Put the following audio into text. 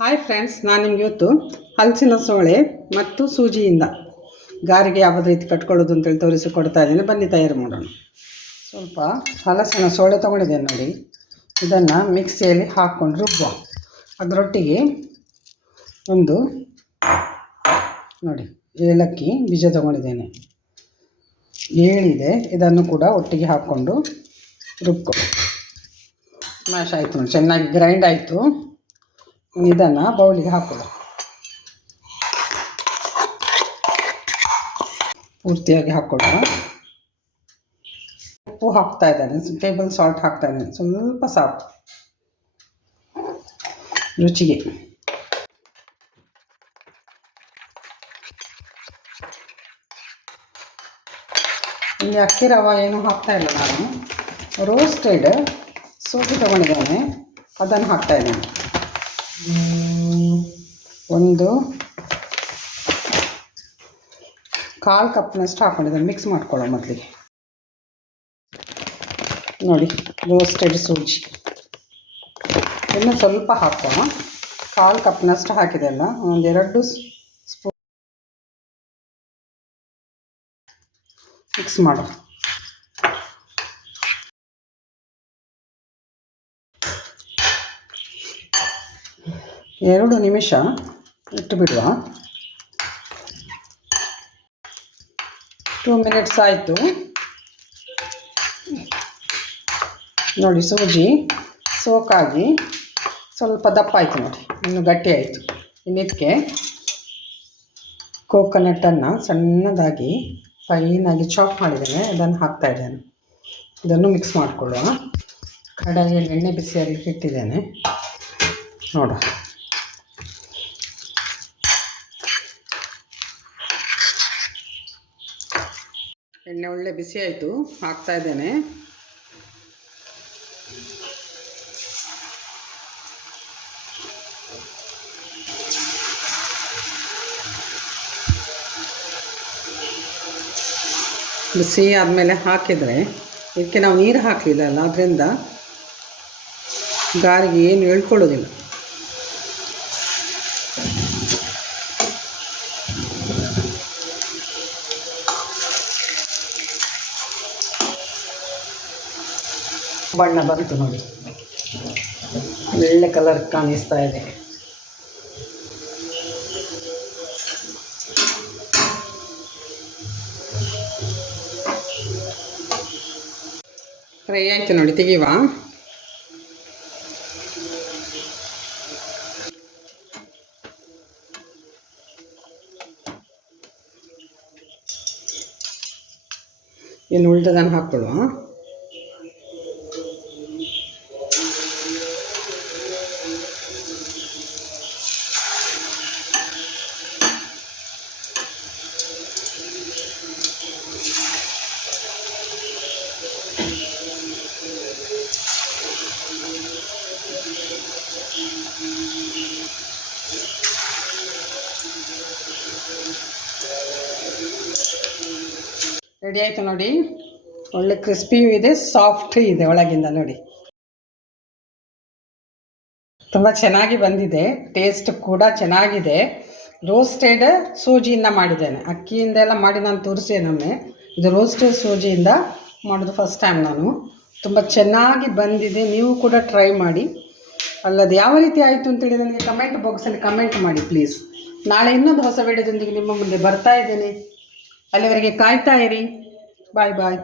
Hi friends, ನಾನು ನಿಮ್ಗೆ ಇವತ್ತು ಹಲಸಿನ ಸೋಳೆ ಮತ್ತು ಸೂಜಿಯಿಂದ ಗಾರಿಗೆ ಯಾವ ರೀತಿ ಕಟ್ಕೊಳ್ಳೋದು ಅಂತೇಳಿ ತೋರಿಸಿಕೊಡ್ತಾ ಇದ್ದೀನಿ. ಬನ್ನಿ ತಯಾರು ಮಾಡೋಣ. ಸ್ವಲ್ಪ ಹಲಸಿನ ಸೋಳೆ ತೊಗೊಂಡಿದ್ದೇನೆ ನೋಡಿ. ಇದನ್ನು ಮಿಕ್ಸಿಯಲ್ಲಿ ಹಾಕ್ಕೊಂಡು ರುಬ್ಬುವ. ಅದರೊಟ್ಟಿಗೆ ಒಂದು ನೋಡಿ ಏಲಕ್ಕಿ ಬೀಜ ತೊಗೊಂಡಿದ್ದೇನೆ, ಏಳಿದೆ. ಇದನ್ನು ಕೂಡ ಒಟ್ಟಿಗೆ ಹಾಕ್ಕೊಂಡು ರುಬ್ಕೊ. ಮ್ಯಾಶ್ ಆಯಿತು ನೋಡಿ, ಚೆನ್ನಾಗಿ ಗ್ರೈಂಡ್ ಆಯಿತು. ಇದನ್ನು ಬೌಲಿಗೆ ಹಾಕೋದು. ಪೂರ್ತಿಯಾಗಿ ಹಾಕ್ಕೊಳ್ಳೋಣ. ಉಪ್ಪು ಹಾಕ್ತಾ ಇದ್ದಾನೆ, ಟೇಬಲ್ ಸಾಲ್ಟ್ ಹಾಕ್ತಾ ಇದ್ದಾನೆ, ಸ್ವಲ್ಪ ಸಾಕು ರುಚಿಗೆ. ಇಲ್ಲಿ ಅಕ್ಕಿ ರವೆ ಏನೂ ಹಾಕ್ತಾ ಇಲ್ಲ. ನಾನು ರೋಸ್ಟೆಡ್ ಸೂಜಿ ತೊಗೊಂಡಿದ್ದಾನೆ, ಅದನ್ನು ಹಾಕ್ತಾ ಇದ್ದೇನೆ. ಒಂದು 1/4 ಕಪ್ನಷ್ಟು ಹಾಕ್ಕೊಂಡಿದ್ದೇನೆ. ಮಿಕ್ಸ್ ಮಾಡ್ಕೊಳ್ಳೋ ಮೊದಲಿಗೆ. ನೋಡಿ ರೋಸ್ಟೆಡ್ ಸೂಜಿ ಇನ್ನು ಸ್ವಲ್ಪ ಹಾಕೋಣ. 1/4 ಕಪ್ನಷ್ಟು ಹಾಕಿದೆಲ್ಲ, 1-2 ಸ್ಪೂನ್ ಮಿಕ್ಸ್ ಮಾಡೋ. ಎರಡು ನಿಮಿಷ ಇಟ್ಟು ಬಿಡುವ. 2 ಮಿನಿಟ್ಸ್ ಆಯಿತು ನೋಡಿ. ಸೂಜಿ ಸೋಕಾಗಿ ಸ್ವಲ್ಪ ದಪ್ಪ ಆಯಿತು ನೋಡಿ, ಇನ್ನು ಗಟ್ಟಿ ಆಯಿತು. ಇನ್ನಿದಕ್ಕೆ ಕೋಕೋನಟ್ಟನ್ನು ಸಣ್ಣದಾಗಿ ಫೈನಾಗಿ ಚಾಪ್ ಮಾಡಿದ್ದೇನೆ, ಅದನ್ನು ಹಾಕ್ತಾ ಇದ್ದೇನೆ. ಇದನ್ನು ಮಿಕ್ಸ್ ಮಾಡಿಕೊಳ್ಳುವ. ಕಡಾಯಿಯಲ್ಲಿ ಎಣ್ಣೆ ಬಿಸಿಯಲ್ಲಿ ಇಟ್ಟಿದ್ದೇನೆ ನೋಡುವ. ಎಣ್ಣೆ ಒಳ್ಳೆ ಬಿಸಿ ಆಯಿತು, ಹಾಕ್ತಾ ಇದ್ದೇನೆ. ಬಿಸಿ ಆದಮೇಲೆ ಹಾಕಿದರೆ, ಇದಕ್ಕೆ ನಾವು ನೀರು ಹಾಕಲಿಲ್ಲ, ಅದರಿಂದ ಗಾರಿಗೆ ಏನು ಎಳ್ಕೊಳ್ಳೋದಿಲ್ಲ. ಬಣ್ಣ ಬಂತು ನೋಡಿ, ಒಳ್ಳೆ ಕಲರ್ ಕಾಣಿಸ್ತಾ ಇದೆ. ಫ್ರೈ ಆಯಿತು ನೋಡಿ, ತೆಗಿವ. ಇನ್ನು ಉಳಿದದನ್ನು ಹಾಕ್ಕೊಳ್ಳುವ. ರೆಡಿ ಆಯಿತು ನೋಡಿ. ಒಳ್ಳೆ ಕ್ರಿಸ್ಪಿಯೂ ಇದೆ, ಸಾಫ್ಟ್ ಇದೆ ಒಳಗಿಂದ ನೋಡಿ. ತುಂಬ ಚೆನ್ನಾಗಿ ಬಂದಿದೆ, ಟೇಸ್ಟ್ ಕೂಡ ಚೆನ್ನಾಗಿದೆ. ರೋಸ್ಟೆಡ್ ಸೂಜಿಯಿಂದ ಮಾಡಿದ್ದೇನೆ, ಅಕ್ಕಿಯಿಂದ ಎಲ್ಲ ಮಾಡಿ ನಾನು ತೋರಿಸಿದೆ ನಮ್ಮೆ. ಇದು ರೋಸ್ಟೆಡ್ ಸೂಜಿಯಿಂದ ಮಾಡೋದು ಫಸ್ಟ್ ಟೈಮ್ ನಾನು. ತುಂಬ ಚೆನ್ನಾಗಿ ಬಂದಿದೆ, ನೀವು ಕೂಡ ಟ್ರೈ ಮಾಡಿ. ಅಲ್ಲದೆ ಯಾವ ರೀತಿ ಆಯಿತು ಅಂತೇಳಿ ನನಗೆ ಕಮೆಂಟ್ ಬಾಕ್ಸಲ್ಲಿ ಕಮೆಂಟ್ ಮಾಡಿ ಪ್ಲೀಸ್. ನಾಳೆ ಇನ್ನೊಂದು ಹೊಸ ವಿಡಿಯೋದೊಂದಿಗೆ ನಿಮ್ಮ ಮುಂದೆ ಬರ್ತಾ ಇದ್ದೇನೆ. ಅಲ್ಲಿವರೆಗೆ ಕಾಯ್ತಾ ಇರಿ. ಬಾಯ್ ಬಾಯ್.